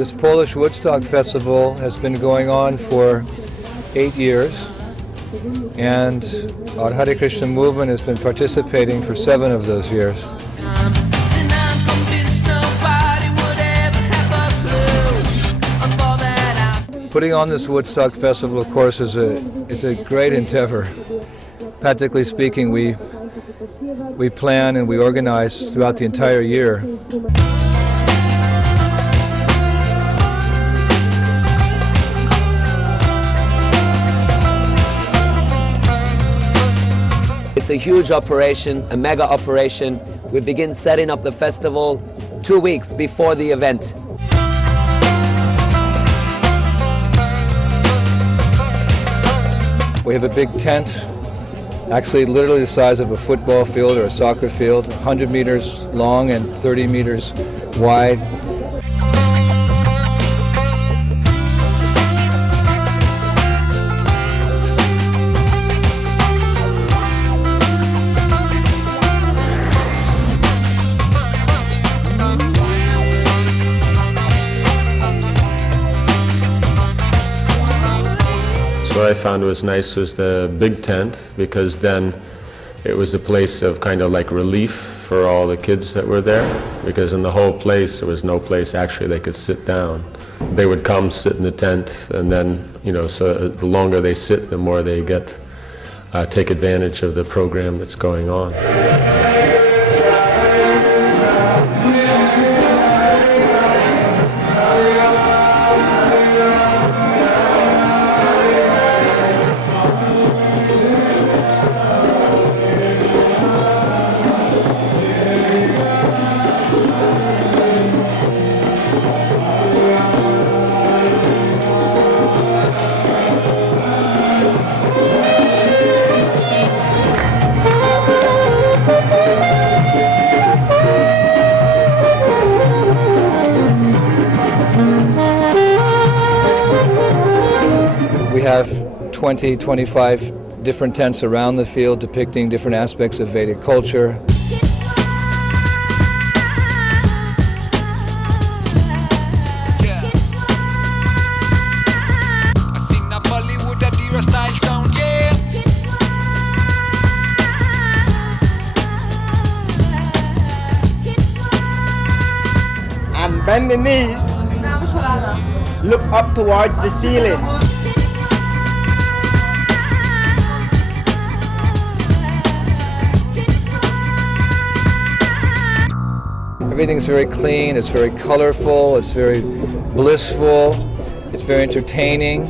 This Polish Woodstock Festival has been going on for 8 years, and our Hare Krishna movement has been participating for 7 of those years. Putting on this Woodstock Festival, of course, is a great endeavor. Practically speaking, we plan and we organize throughout the entire year. It's a huge operation, a mega operation. We begin setting up the festival 2 weeks before the event. We have a big tent, actually literally the size of a football field or a soccer field, 100 meters long and 30 meters wide. What I found was nice was the big tent, because then it was a place of kind of like relief for all the kids that were there, because in the whole place there was no place actually they could sit down. They would come sit in the tent, and then, you know, so the longer they sit, the more they get take advantage of the program that's going on. We have 20, 25 different tents around the field depicting different aspects of Vedic culture. And bend the knees. Look up towards the ceiling. Everything's very clean, it's very colorful, it's very blissful, it's very entertaining,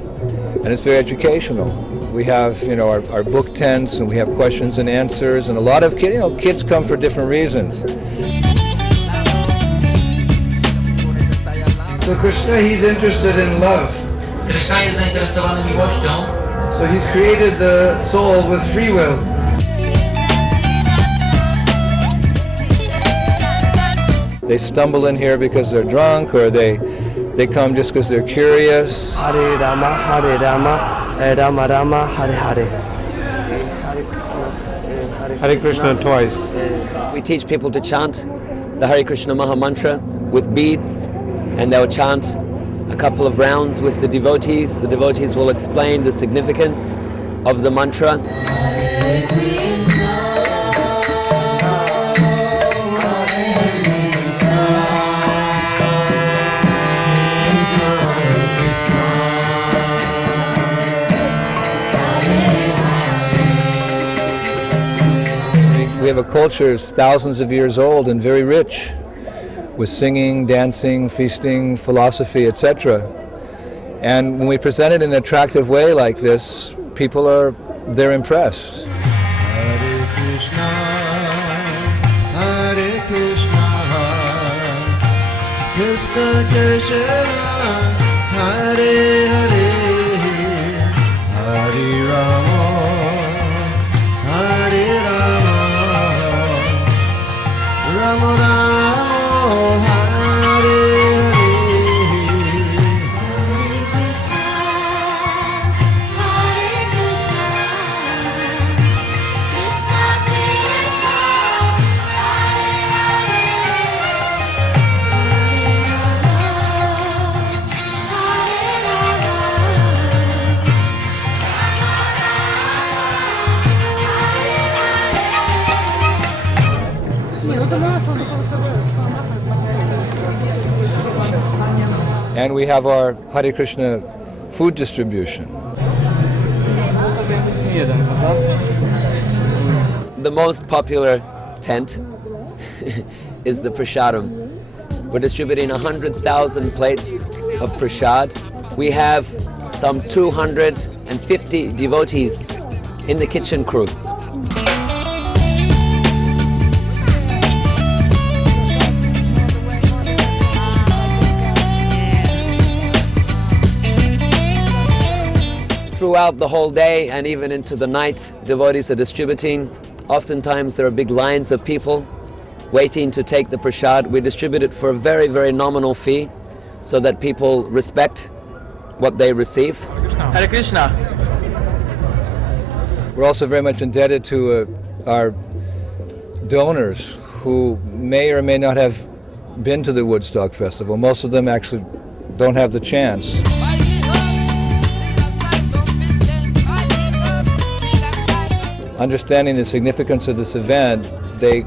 and it's very educational. We have, you know, our book tents, and we have questions and answers, and a lot of kids, you know, kids come for different reasons. So Krishna, he's interested in love. Krishna jest zainteresowany miłością. So he's created the soul with free will. They stumble in here because they're drunk, or they They come just because they're curious. Hare Rama, Rama Rama, Hare Hare. Hare Krishna twice. We teach people to chant the Hare Krishna Maha Mantra with beads, and they'll chant a couple of rounds with the devotees. The devotees will explain the significance of the mantra. We have a culture that's thousands of years old and very rich, with singing, dancing, feasting, philosophy, etc. And when we present it in an attractive way like this, they're impressed. Hare Krishna, Hare Krishna, Krishna Krishna, Hare Hare, Hare Rama, Hare Rama, Rama Rama, Hare And we have our Hare Krishna food distribution. The most popular tent is the prasadam. We're distributing 100,000 plates of prasad. We have some 250 devotees in the kitchen crew. Throughout the whole day and even into the night, devotees are distributing. Oftentimes there are big lines of people waiting to take the prasad. We distribute it for a very, very nominal fee so that people respect what they receive. Hare Krishna. We're also very much indebted to our donors who may or may not have been to the Woodstock Festival. Most of them actually don't have the chance. Understanding the significance of this event, they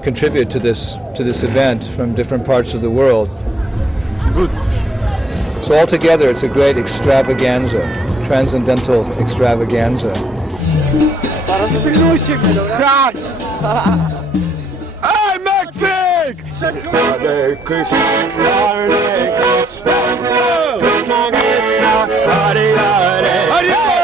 contribute to this event from different parts of the world. Good. So altogether, it's a great extravaganza, transcendental extravaganza. Hey, Mexic! Hare Krishna, Hare Krishna, Krishna Krishna, Hare Hare, Hare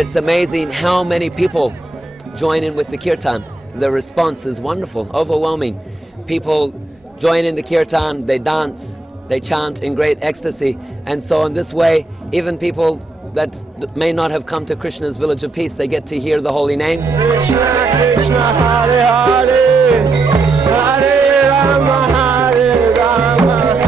It's amazing how many people join in with the kirtan. The response is wonderful, overwhelming. People join in the kirtan, they dance, they chant in great ecstasy, and so in this way, even people that may not have come to Krishna's village of peace, they get to hear the holy name. Krishna Krishna, Hare Hare, Hare Rama, Hare Rama.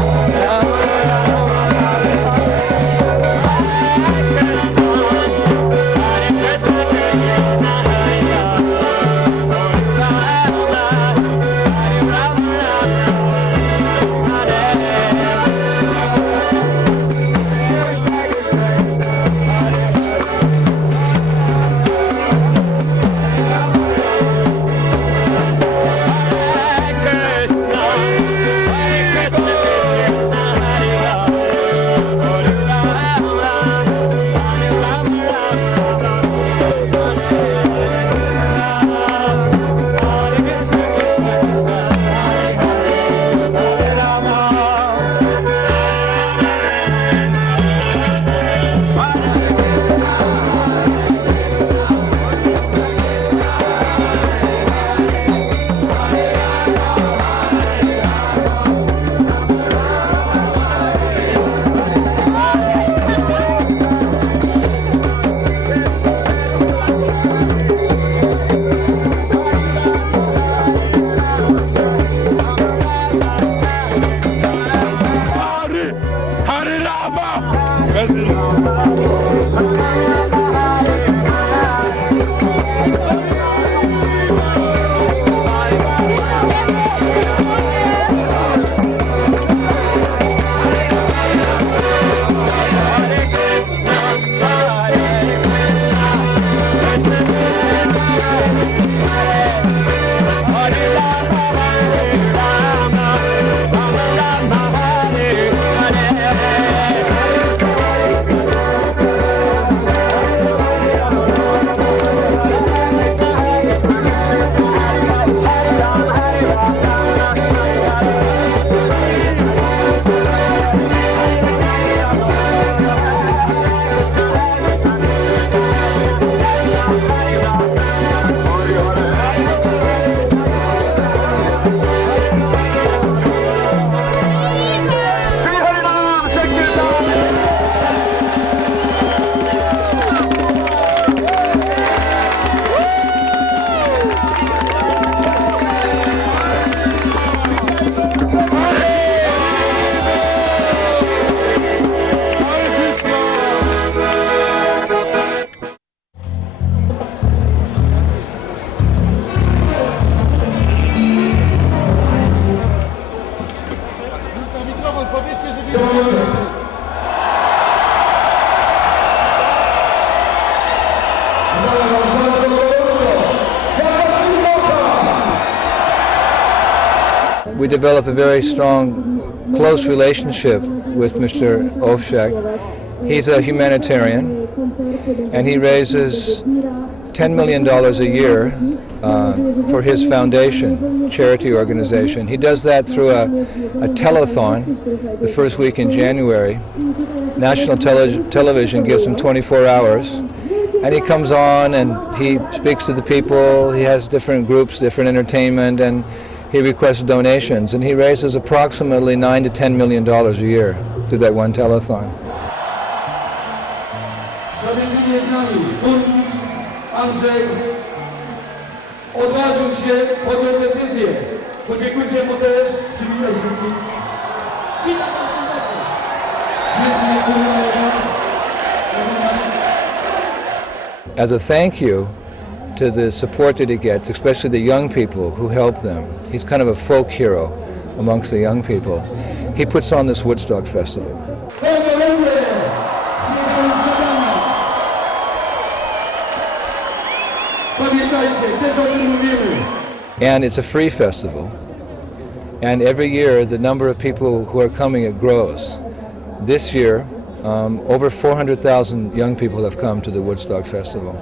we develop a very strong, close relationship with Mr. Ovshek. He's a humanitarian, and he raises $10 million a year for his foundation, charity organization. He does that through a telethon the first week in January. National television gives him 24 hours, and he comes on and he speaks to the people. He has different groups, different entertainment, and he requests donations, and he raises approximately $9 to $10 million a year through that one telethon. Tradycyjnie z nami burmistrz Andrzej odważył się, podjął decyzję. Podziękujcie mu też, przywitaj wszystkich. Witam was serdecznie. As a thank you to the support that he gets, especially the young people who help them. He's kind of a folk hero amongst the young people. He puts on this Woodstock Festival. And it's a free festival. And every year the number of people who are coming, it grows. This year, over 400,000 young people have come to the Woodstock Festival.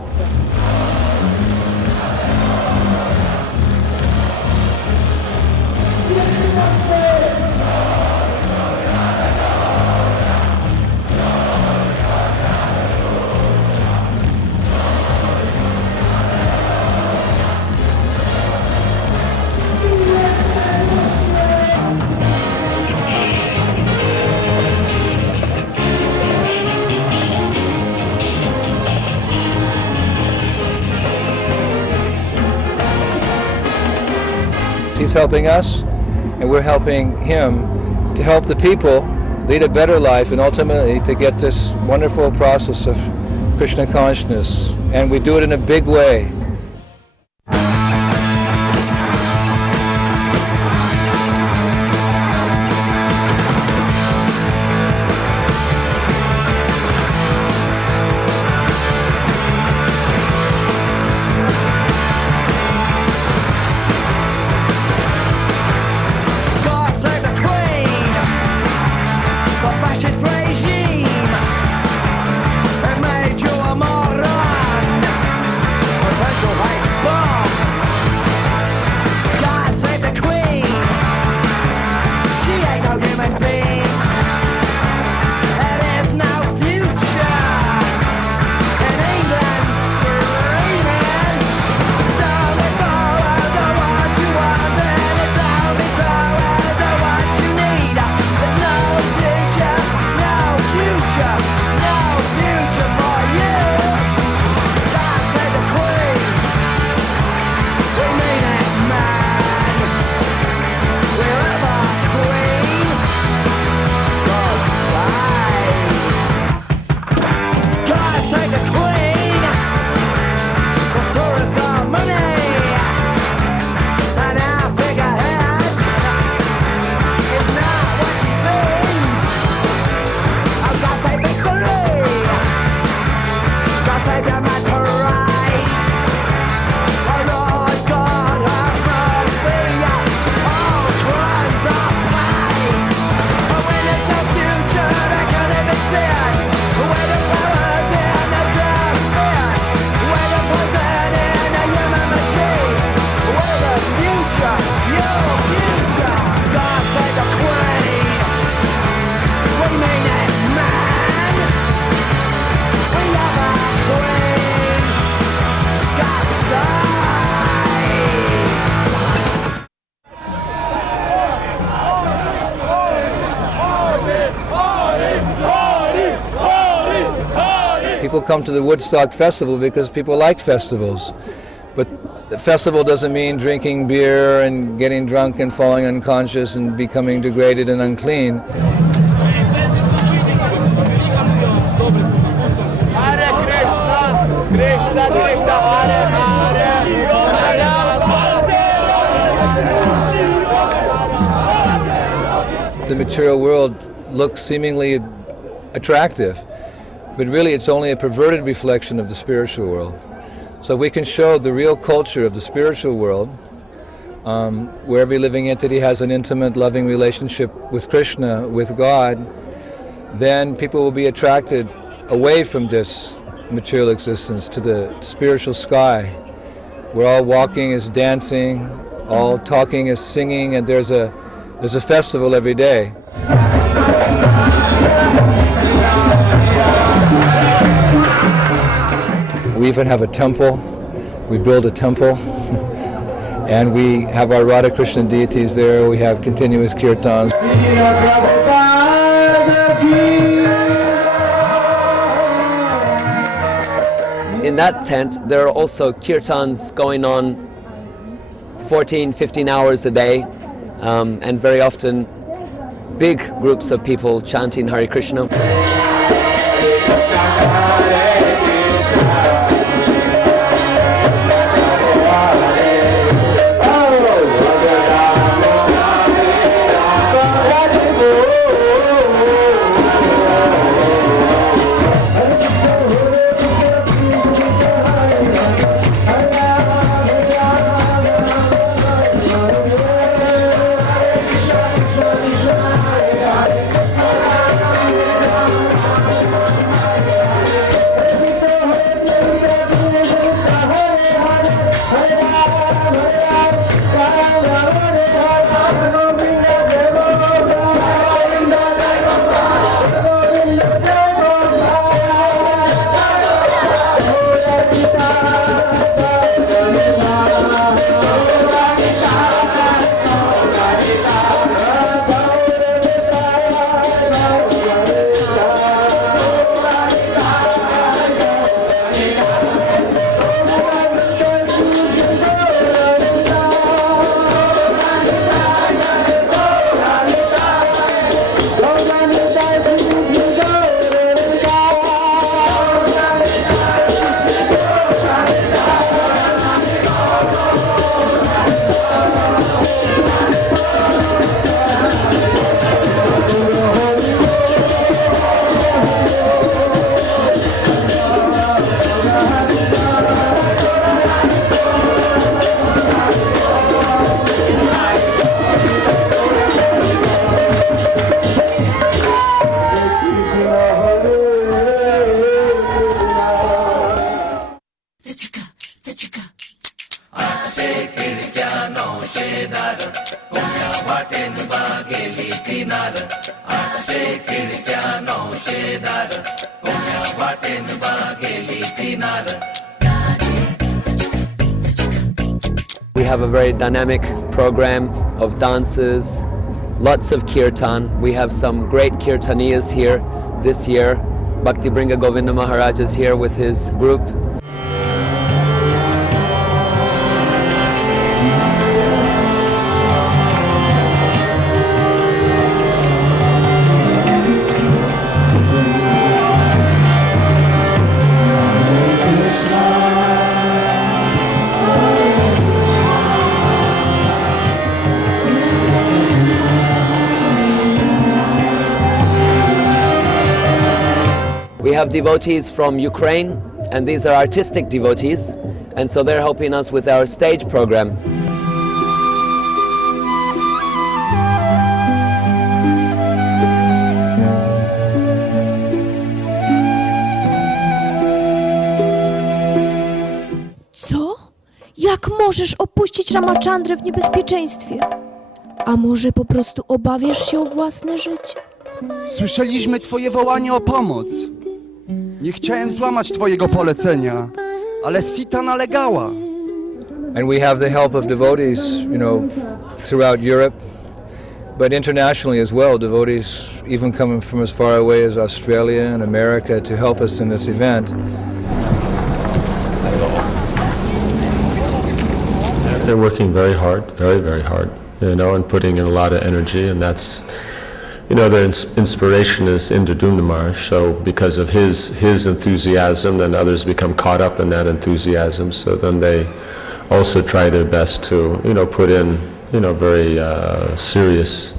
He's helping us, and we're helping him to help the people lead a better life and ultimately to get this wonderful process of Krishna consciousness. And we do it in a big way. People come to the Woodstock Festival because people like festivals. But the festival doesn't mean drinking beer and getting drunk and falling unconscious and becoming degraded and unclean. Hare Krishna, Krishna Krishna, Hare Hare, The material world looks seemingly attractive, but really it's only a perverted reflection of the spiritual world. So if we can show the real culture of the spiritual world, where every living entity has an intimate, loving relationship with Krishna, with God, then people will be attracted away from this material existence to the spiritual sky, where all walking is dancing, all talking is singing, and there's a festival every day. We even have a temple. We build a temple, and we have our Hare Krishna deities there. We have continuous kirtans. In that tent, there are also kirtans going on 14, 15 hours a day, and very often big groups of people chanting Hare Krishna. We have a very dynamic program of dances, lots of kirtan. We have some great kirtaniyas here this year. Bhakti Bringa Govinda Maharaj is here with his group. We have devotees from Ukraine, and these are artistic devotees, and so they're helping us with our stage program. Co? Jak możesz opuścić Ramachandrę w niebezpieczeństwie? A może po prostu obawiasz się o własne życie? Słyszeliśmy twoje wołanie o pomoc. Nie chciałem złamać twojego polecenia, ale Sita nalegała. And we have the help of devotees, throughout Europe, but internationally as well. Devotees even coming from as far away as Australia and America to help us in this event. They're working very hard, very, very hard, and putting in a lot of energy, and that's, their inspiration is Indradyumna Maharaj, so because of his enthusiasm, then others become caught up in that enthusiasm, so then they also try their best to, put in, very serious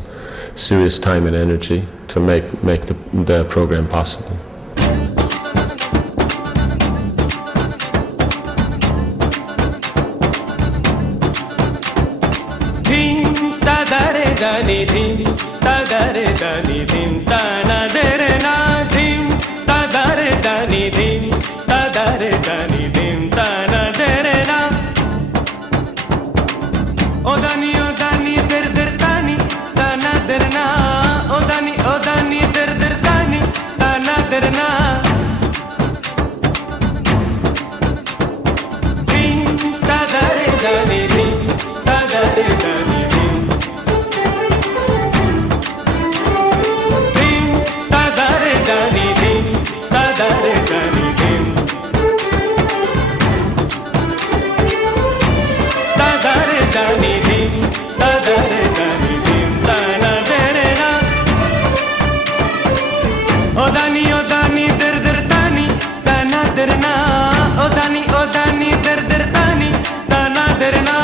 time and energy to make the program possible. dani dim tadare dani dim tanadere na dim tadare dani dim tadare dani dim tanadere na odani der der tani tanadere na odani der der tani tanadere na dim tadare dani dim tadare dani dim dim tadare dani dim tadare dani dim tadare dani dim tadare dani dim tanadere na odani der der tani tanadere na odani der der tani tanadere na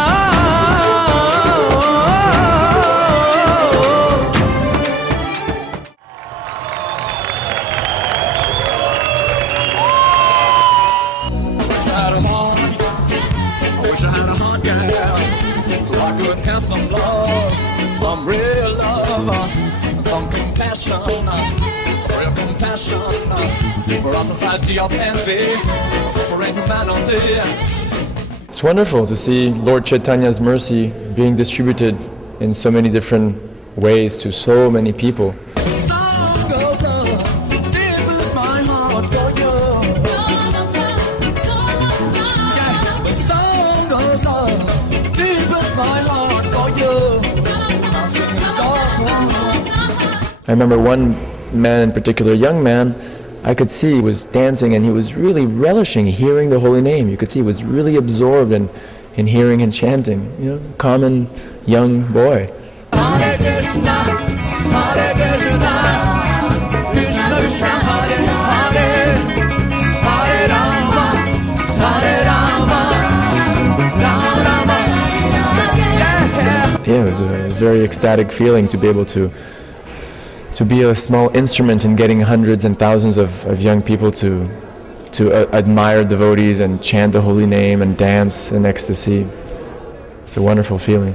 some love, some real love, some compassion, some real compassion for our society of envy, suffering humanity. It's wonderful to see Lord Chaitanya's mercy being distributed in so many different ways to so many people. I remember one man in particular, a young man, I could see he was dancing and he was really relishing hearing the holy name. You could see he was really absorbed in hearing and chanting, you know, common young boy. Hare Krishna, Hare Krishna, Krishna Krishna, Hare Hare, Hare Rama, Hare Rama, Rama Rama. Yeah, it was a very ecstatic feeling to be able to be a small instrument in getting hundreds and thousands of young people to admire devotees and chant the holy name and dance in ecstasy. It's a wonderful feeling.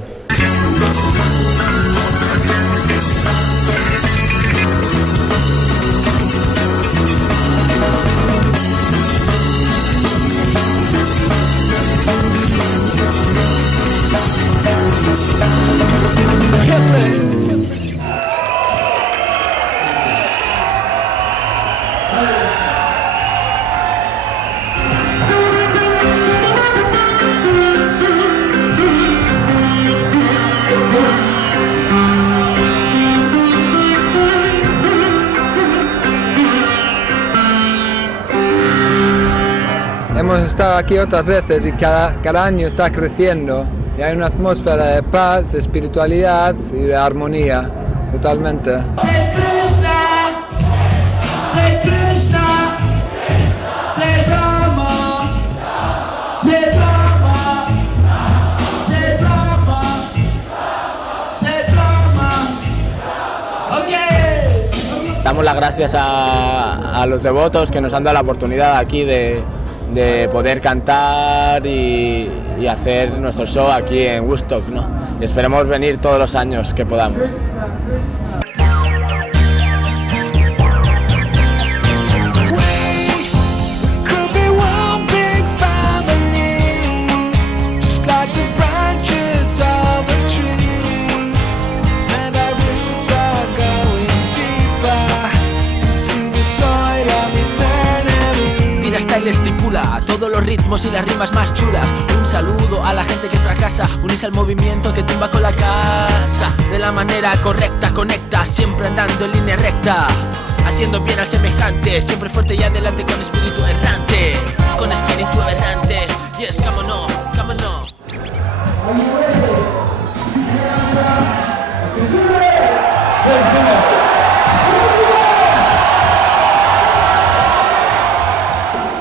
Hemos estado aquí otras veces y cada año está creciendo y hay una atmósfera de paz, de espiritualidad y de armonía, totalmente. Hare Krishna, Hare Krishna, Hare Rama, Hare Rama, Hare Rama, Hare Rama. Okay. Damos las gracias a los devotos que nos han dado la oportunidad aquí de poder cantar y hacer nuestro show aquí en Woodstock, ¿no? Y esperemos venir todos los años que podamos. Y le estipula todos los ritmos y las rimas más chulas. Un saludo a la gente que fracasa, unirse al movimiento que tumba con la casa. De la manera correcta, conecta, siempre andando en línea recta, haciendo bien al semejante, siempre fuerte y adelante con espíritu errante. Con espíritu errante, yes, come on, no, come on, no.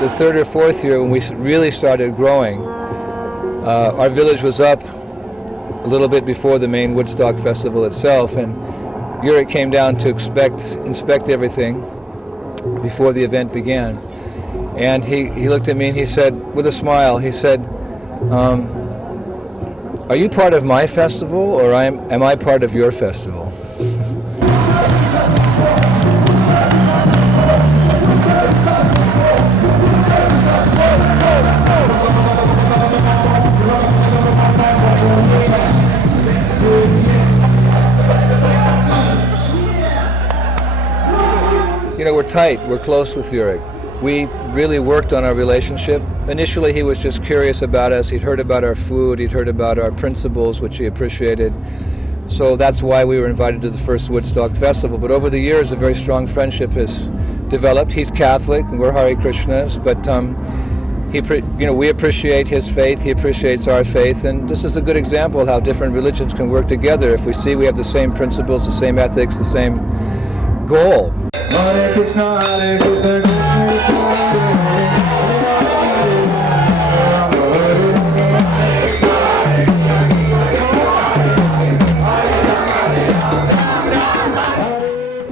The third or fourth year when we really started growing, our village was up a little bit before the main Woodstock Festival itself, and Yuri came down to inspect everything before the event began. And he looked at me and he said, with a smile, he said, Are you part of my festival, or am I part of your festival? You know, we're tight, we're close with Yurik. We really worked on our relationship. Initially, he was just curious about us. He'd heard about our food, he'd heard about our principles, which he appreciated. So that's why we were invited to the first Woodstock Festival. But over the years, a very strong friendship has developed. He's Catholic, and we're Hare Krishnas, but we appreciate his faith, he appreciates our faith, and this is a good example of how different religions can work together if we see we have the same principles, the same ethics, the same goal. Hare Krishna, Hare Krishna,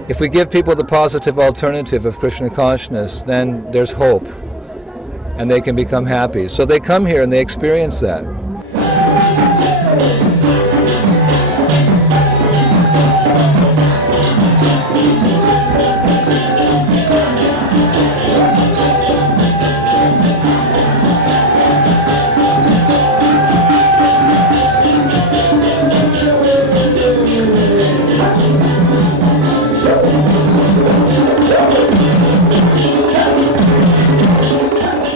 If we give people the positive alternative of Krishna consciousness, then there's hope, and they can become happy. So they come here and they experience that.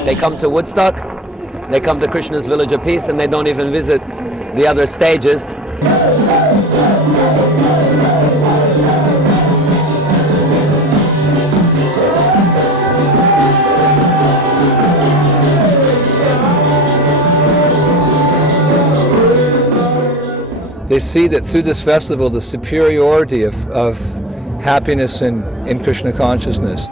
They come to Woodstock, they come to Krishna's Village of Peace, and they don't even visit the other stages. They see that through this festival, the superiority of happiness in Krishna consciousness.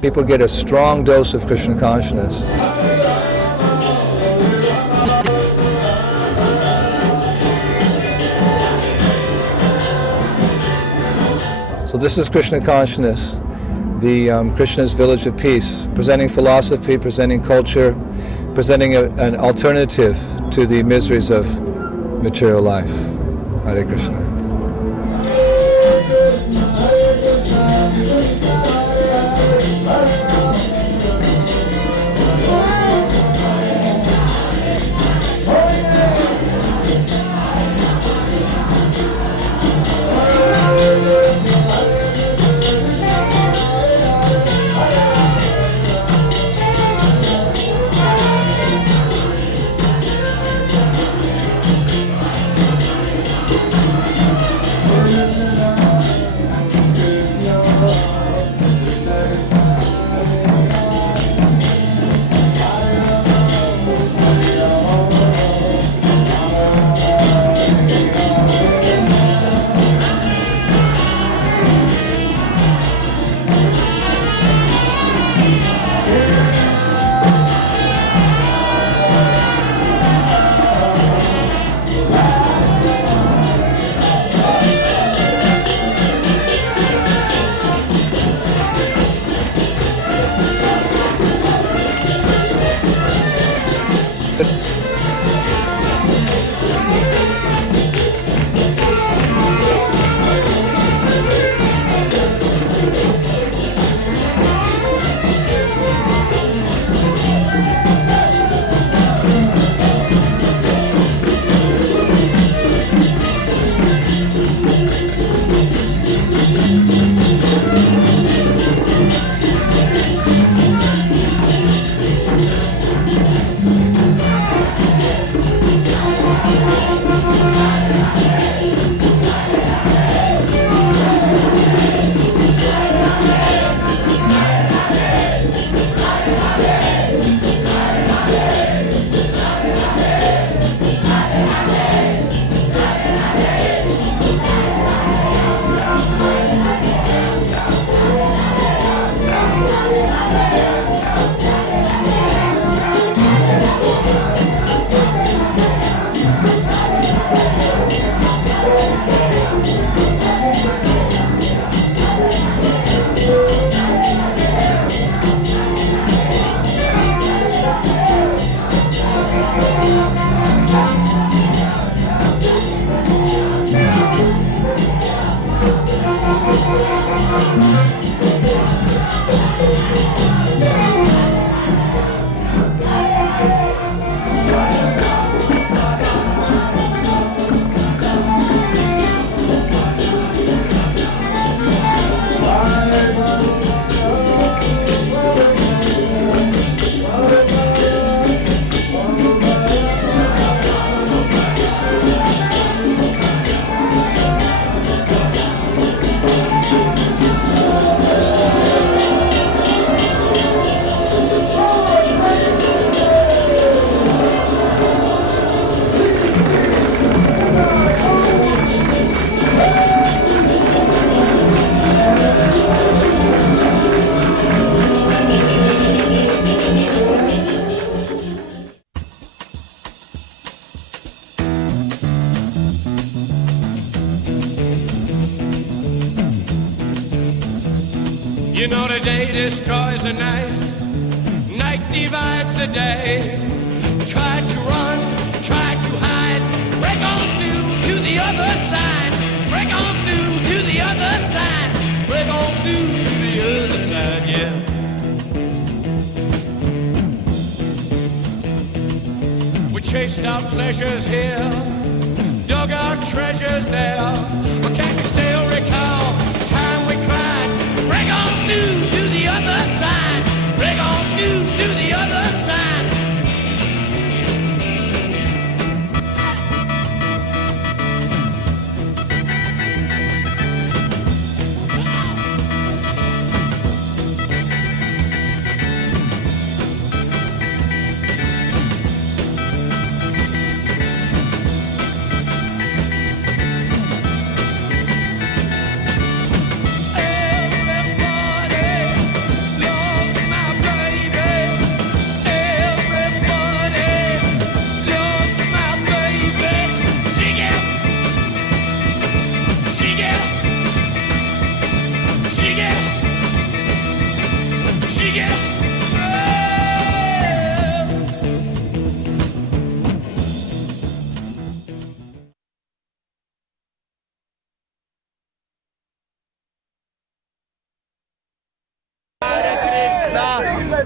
People get a strong dose of Krishna consciousness. So this is Krishna consciousness, the Krishna's Village of Peace, presenting philosophy, presenting culture, presenting an alternative to the miseries of material life. Hare Krishna. You know the day destroys the night, night divides the day. Try to run, try to hide, break on through to the other side, break on through to the other side, break on through to the other side, yeah. We chased our pleasures here, dug our treasures there, but can you still recall the time we cried? Break on through to the other side, break on through to the other side.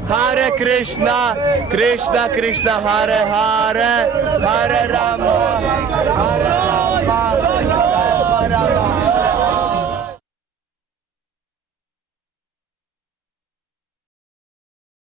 Hare Krishna, Krishna Krishna Hare Hare, Hare Rama, Hare Rama.